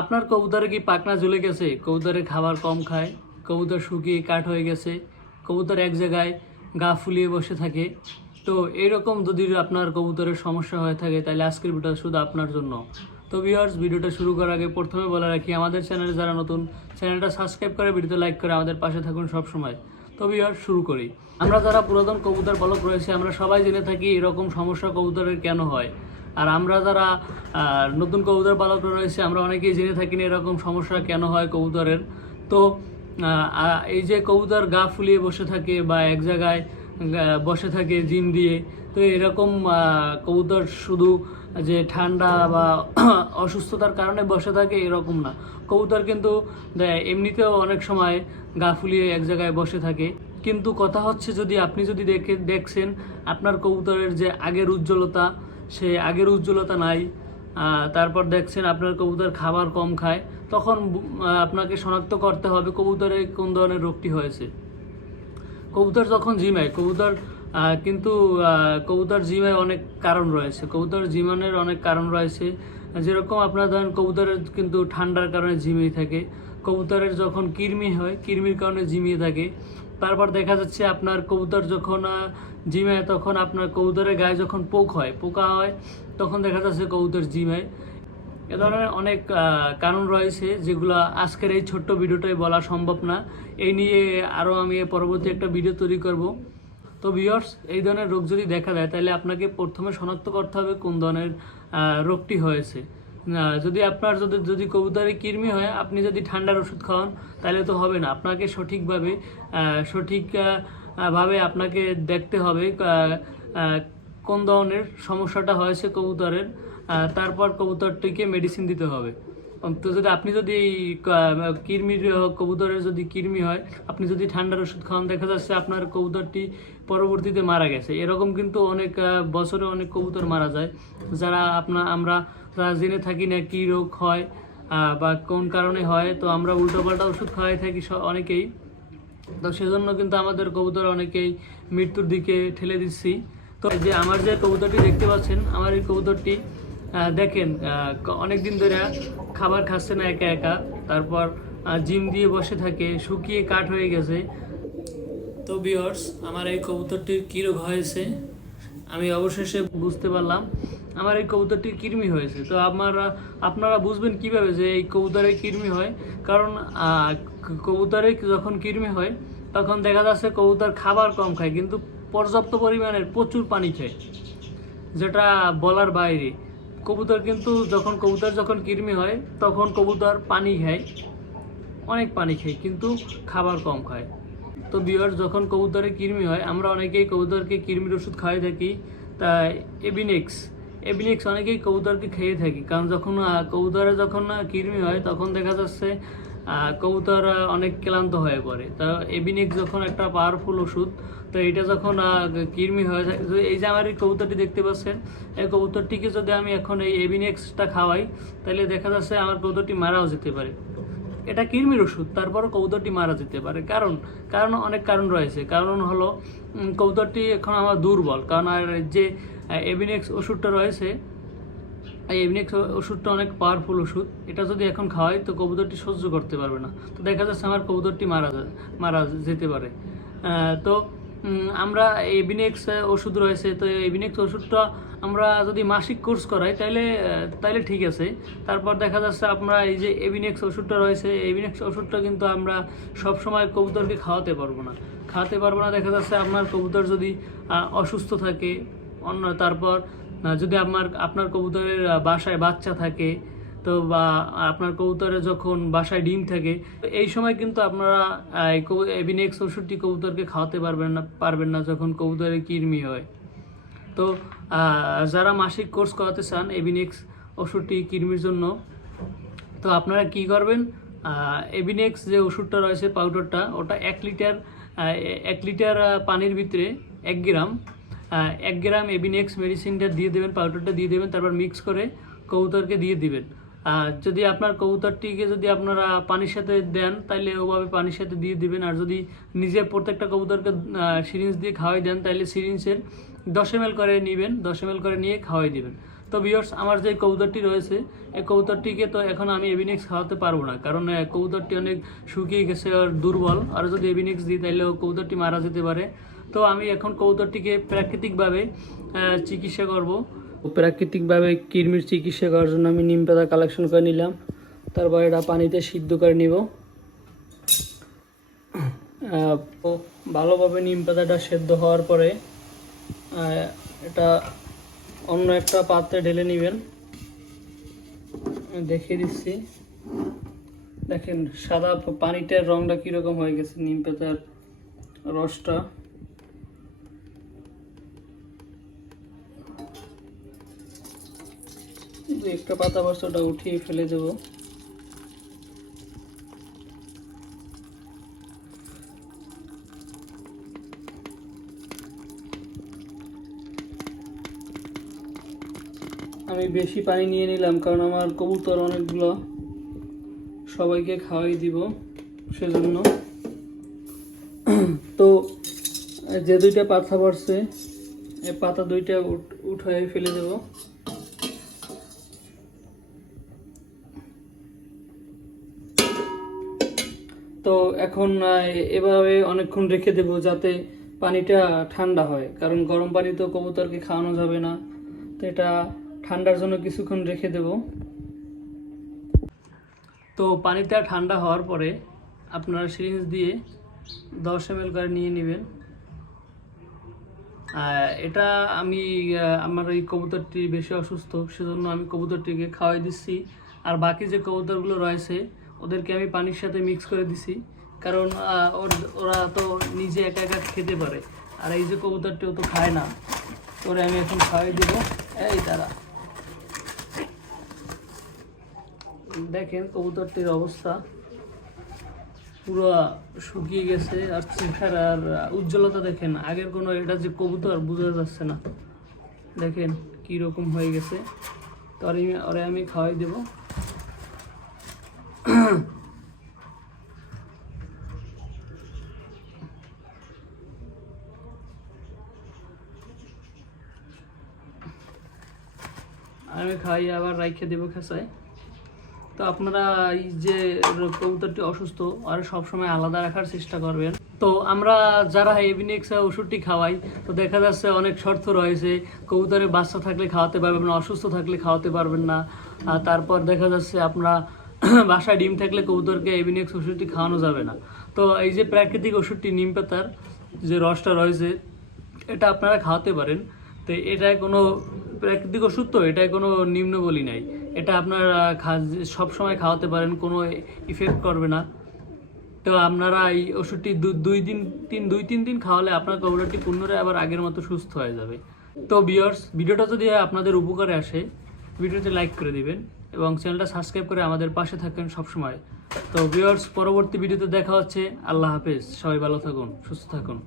আপনার কবুতরে কি পাকনা ঝুলে গেছে? কবুতরে খাবার কম খায়, কবুতর শুকিয়ে কাঠ হয়ে গেছে, কবুতর এক জায়গায় গা ফুলিয়ে বসে থাকে। তো এইরকম যদি আপনার কবুতরের সমস্যা হয়ে থাকে, তাহলে আজকের ভিডিওটা শুধু আপনার জন্য। তো ভিউয়ার্স ভিডিওটা শুরু করার আগে প্রথমে বলে রাখি, আমাদের চ্যানেলে যারা নতুন, চ্যানেলটা সাবস্ক্রাইব করে, ভিডিওতে লাইক করে আমাদের পাশে থাকুন সব সময় তো ভিউয়ার্স শুরু করি। আমরা যারা পুরাতন কবুতর পালক রয়েছে, আমরা সবাই জেনে থাকি এরকম সমস্যা কবুতরের কেন হয়। আর আমরা যারা নতুন কবুতর পালক রয়েছে, আমরা অনেকেই জেনে থাকি না এরকম সমস্যা কেন হয় কবুতরের। তো এই যে কবুতর গা ফুলিয়ে বসে থাকে বা এক জায়গায় বসে থাকে জিম দিয়ে, তো এরকম কবুতর শুধু যে ঠান্ডা বা অসুস্থতার কারণে বসে থাকে এরকম না। কবুতর কিন্তু এমনিতেও অনেক সময় গা ফুলিয়ে এক জায়গায় বসে থাকে। কিন্তু কথা হচ্ছে যদি আপনি যদি দেখে, দেখছেন আপনার কবুতরের যে আগের উজ্জ্বলতা সে আগের উজ্জ্বলতা নাই। তারপর দেখছেন আপনার কবুতর খাবার কম খায়। তখন আপনাকে শনাক্ত করতে হবে কবুতরে কোন ধরনের রোগটি হয়েছে। কবুতর যখন জিমায়। কবুতর কিন্তু কবুতর জিমায় অনেক কারণ রয়েছে। কবুতর জিমানের অনেক কারণ রয়েছে। যেরকম আপনার ধরেন কবুতরের কিন্তু ঠান্ডার কারণে ঝিমিয়ে থাকে। কবুতরের যখন কৃমি হয়, কৃমির কারণে ঝিমিয়ে থাকে। তারপর দেখা যাচ্ছে আপনার কবুতর যখন জিমায় তখন আপনার কবুতরের গায়ে যখন পোক হয়, পোকা হয়, তখন দেখা যাচ্ছে কবুতর জিমায় এ ধরনের অনেক কারণ রয়েছে যেগুলো আজকের এই ছোট্ট ভিডিওটাই বলা সম্ভব না। এই নিয়ে আরও আমি পরবর্তী একটা ভিডিও তৈরি করব। তো ভিওর্স এই ধরনের রোগ যদি দেখা দেয়, তাহলে আপনাকে প্রথমে শনাক্ত করতে হবে কোন ধরনের রোগটি হয়েছে। যদি আপনার যদি যদি কবুতরে কৃমি হয়, আপনি যদি ঠান্ডার ওষুধ খাওয়ান, তাহলে তো হবে না। আপনাকে সঠিকভাবে সঠিক ভাবে আপনাকে দেখতে হবে কোন ধরনের সমস্যাটা হয়েছে কবুতরের তারপর কবুতরটিকে মেডিসিন দিতে হবে। তো যদি আপনি যদি কৃমির কবুতরের যদি কৃমি হয়, আপনি যদি ঠান্ডার ওষুধ খাওয়ান, দেখা যাচ্ছে আপনার কবুতরটি পরবর্তীতে মারা গেছে। এরকম কিন্তু অনেক বছরে অনেক কবুতর মারা যায়, যারা আপনার আমরা, যারা জেনে থাকি না কী রোগ হয় বা কোন কারণে হয়, তো আমরা উল্টোপাল্টা ওষুধ খাওয়াই থাকি অনেকেই। তো সেজন্য কিন্তু আমাদের কবুতর অনেকেই মৃত্যুর দিকে ঠেলে দিচ্ছি। তো যে আমার যে কবুতরটি দেখতে পাচ্ছেন, আমার এই কবুতরটি দেখেন অনেক দিন ধরে খাবার খাচ্ছে না একা একা, তারপর জিম দিয়ে বসে থাকে, শুকিয়ে কাঠ হয়ে গেছে। তো বিয়র্স আমার এই কবুতরটির কী রোগ হয়েছে? আমি অবশেষে বুঝতে পারলাম, আমার এই কবুতরটির কৃমি হয়েছে। তো আপনারা আপনারা বুঝবেন কীভাবে যে এই কবুতরে কৃমি হয়। কারণ কবুতরে যখন কৃমি হয়, তখন দেখা যাচ্ছে কবুতর খাবার কম খায়, কিন্তু পর্যাপ্ত পরিমাণের প্রচুর পানি খায়, যেটা বলার বাইরে। কবুতর কিন্তু যখন কবুতর যখন কৃমি হয়, তখন কবুতর পানি খায়। অনেক পানি খায়, কিন্তু খাবার কম খায়। তো বিয়ার যখন কবুতরে কৃমি হয়, আমরা অনেকেই কবুতরকে কৃমির ওষুধ খাওয়াই থাকি। তা এবিনেক্স এবিনেক্স অনেকেই কবুতরকে খেয়ে থাকি। কারণ যখন কবুতরে যখন কৃমি হয়, তখন দেখা যাচ্ছে কবুতর অনেক ক্লান্ত হয়ে পড়ে। তো এবিনেক্স যখন একটা পাওয়ারফুল ওষুধ, তো এটা যখন কৃমি হয়ে তো এই যে আমার এই কবুতরটি দেখতে পাচ্ছেন, এই কবুতরটিকে যদি আমি এখন এই এবিনেক্সটা খাওয়াই, তাহলে দেখা যাচ্ছে আমার কবুতরটি মারাও যেতে পারে। এটা কৃমির ওষুধ তারপর কবুতরটি মারা যেতে পারে। কারণ কারণ অনেক কারণ রয়েছে। কারণ হলো কবুতরটি এখন আমার দুর্বল। কারণ আর যে এভিনেক্স ওষুধটা রয়েছে এই এভিনেক্স ওষুধটা অনেক পাওয়ারফুল ওষুধ। এটা যদি এখন খাওয়াই, তো কবুতরটি সহ্য করতে পারবে না। তো দেখা যাচ্ছে আমার কবুতরটি মারা মারা যেতে পারে। তো আমরা এভিনেক্স ওষুধ রয়েছে, তো এভিনেক্স ওষুধটা আমরা যদি মাসিক কোর্স করাই তাহলে তাহলে ঠিক আছে। তারপর দেখা যাচ্ছে আমরা এই যে এভিনেক্স ওষুধটা রয়েছে এভিনেক্স ওষুধটা কিন্তু আমরা সব সময় কবুতরকে খাওয়াতে পারব না। খাওয়াতে পারব না, দেখা যাচ্ছে আপনার কবুতর যদি অসুস্থ থাকে, অন্য, তারপর যদি আপনার আপনার কবুতরের বাসায় বাচ্চা থাকে, তো বা আপনার কবুতরে যখন বাসায় ডিম থাকে এই সময় কিন্তু আপনারা এভিনেক্স ওষুধটি কবুতরকে খাওয়াতে পারবেন না পারবেন না যখন কবুতরের কৃমি হয়। তো যারা মাসিক কোর্স করাতে চান এভিনেক্স ওষুধটি কৃমির জন্য, তো আপনারা কি করবেন? এভিনেক্স যে ওষুধটা রয়েছে, পাউডারটা, ওটা এক লিটার এক লিটার পানির ভিতরে এক গ্রাম এক গ্রাম এভিনেক্স মেডিসিনটা দিয়ে দেবেন, পাউডারটা দিয়ে দেবেন, তারপর মিক্স করে কবুতরকে দিয়ে দিবেন। আর যদি আপনার কবুতরটিকে যদি আপনারা পানির সাথে দেন তাহলে ওভাবে পানির সাথে দিয়ে দিবেন। আর যদি নিজে প্রত্যেকটা কবুতরকে সিরিঞ্জ দিয়ে খাওয়াই দেন তাহলে সিরিঞ্জের দশ এম করে নেবেন, দশ এম করে নিয়ে খাওয়াই দিবেন। তো বিয়ার্স আমার যে কবুতরটি রয়েছে, এই কবুতরটিকে তো এখন আমি এভিনিক্স খাওয়াতে পারব না, কারণ কবুতরটি অনেক শুকিয়ে গেছে আর দুর্বল। আর যদি এভিনিক্স দিই তাহলে কবুতরটি মারা যেতে পারে। তো আমি এখন কবুতরটিকে প্রাকৃতিকভাবে চিকিৎসা করব। প্রাকৃতিকভাবে কৃমির চিকিৎসা করার জন্য আমি নিম পাতা কালেকশন করে নিলাম। তারপর এটা পানিতে সিদ্ধ করে নিব। ভালোভাবে নিম পাতাটা সেদ্ধ হওয়ার পরে এটা অন্য একটা পাত্রে ঢেলে নেবেন। দেখিয়ে দিচ্ছি। দেখেন সাদা পানিটার রংটা কীরকম হয়ে গেছে নিম পাতার রসটা। একটা পাতা বস্তাটা উঠিয়ে ফেলে দেবো। আমি বেশি পানি নিয়ে নিলাম, কারণ আমার কবুতর অনেকগুলো সবাইকে খাওয়াই দিব সেজন্য। তো, যে দুইটা পাতা পড়ছে এই পাতা দুইটা উঠ- উঠায় ফেলে দেব। তো এখন এভাবে অনেকক্ষণ রেখে দেব যাতে পানিটা ঠান্ডা হয়। কারণ গরম পানি তো কবুতরকে খাওয়ানো যাবে না। তো এটা ঠান্ডার জন্য কিছুক্ষণ রেখে দেব। তো পানিটা ঠান্ডা হওয়ার পরে আপনারা সিরিঞ্জ দিয়ে দশ এম করে নিয়ে নেবেন। এটা আমি আমার এই কবুতরটি বেশি অসুস্থ, সেজন্য আমি কবুতরটিকে খাওয়াই দিচ্ছি। আর বাকি যে কবুতরগুলো রয়েছে ওদেরকে আমি পানির সাথে মিক্স করে দিছি। কারণ ওরা তো নিজে একা একা খেতে পারে। আর এই যে কবুতরটি ও তো খায় না। ওরে আমি এখন খাওয়াই দিব। এই তারা দেখেন কবুতরটির অবস্থা। পুরো শুকিয়ে গেছে আর চেহারা আর উজ্জ্বলতা দেখেন। আগের কোনো এটা যে কবুতর বোঝা যাচ্ছে না। দেখেন কি রকম হয়ে গেছে। তো আমি- ওরে আমি খাওয়াই দেব। আমি খাই, আবার রাইখে দেবো খেসায়। তো আপনারা এই যে কবুতরটি অসুস্থ, আর সবসময় আলাদা রাখার চেষ্টা করবেন। তো আমরা যারা এভিনেক্স ওষুধটি খাওয়াই, তো দেখা যাচ্ছে অনেক শর্ত রয়েছে। কবুতরের বাচ্চা থাকলে খাওয়াতে পারবেন অসুস্থ থাকলে খাওয়াতে পারবেন না। তারপর দেখা যাচ্ছে আপনারা বাসায় ডিম থাকলে কবুতরকে এভিনেক্স ওষুধটি খাওয়ানো যাবে না। তো এই যে প্রাকৃতিক ওষুধটি, নিম পাতার যে রসটা রয়েছে, এটা আপনারা খাওয়াতে পারেন। তো এটায় কোনো প্রাকৃতিক ওষুধ তো, এটায় কোনো নিম্ন বলি নাই। এটা আপনার সব সময় খাওয়াতে পারেন, কোনো ইফেক্ট করবে না। তো আপনারা এই ওষুধটি দুই দিন, তিন, দুই, তিন দিন খাওয়ালে আপনার কবুতরটি পুনরায় আবার আগের মতো সুস্থ হয়ে যাবে। তো বিয়ার্স ভিডিওটা যদি আপনাদের উপকারে আসে, ভিডিওতে লাইক করে দিবেন। এবং চ্যানেলটা সাবস্ক্রাইব করে আমাদের পাশে থাকেন সবসময়। তো ভিউয়ার্স পরবর্তী ভিডিওতে দেখা হচ্ছে। আল্লাহ হাফেজ। সবাই ভালো থাকুন, সুস্থ থাকুন।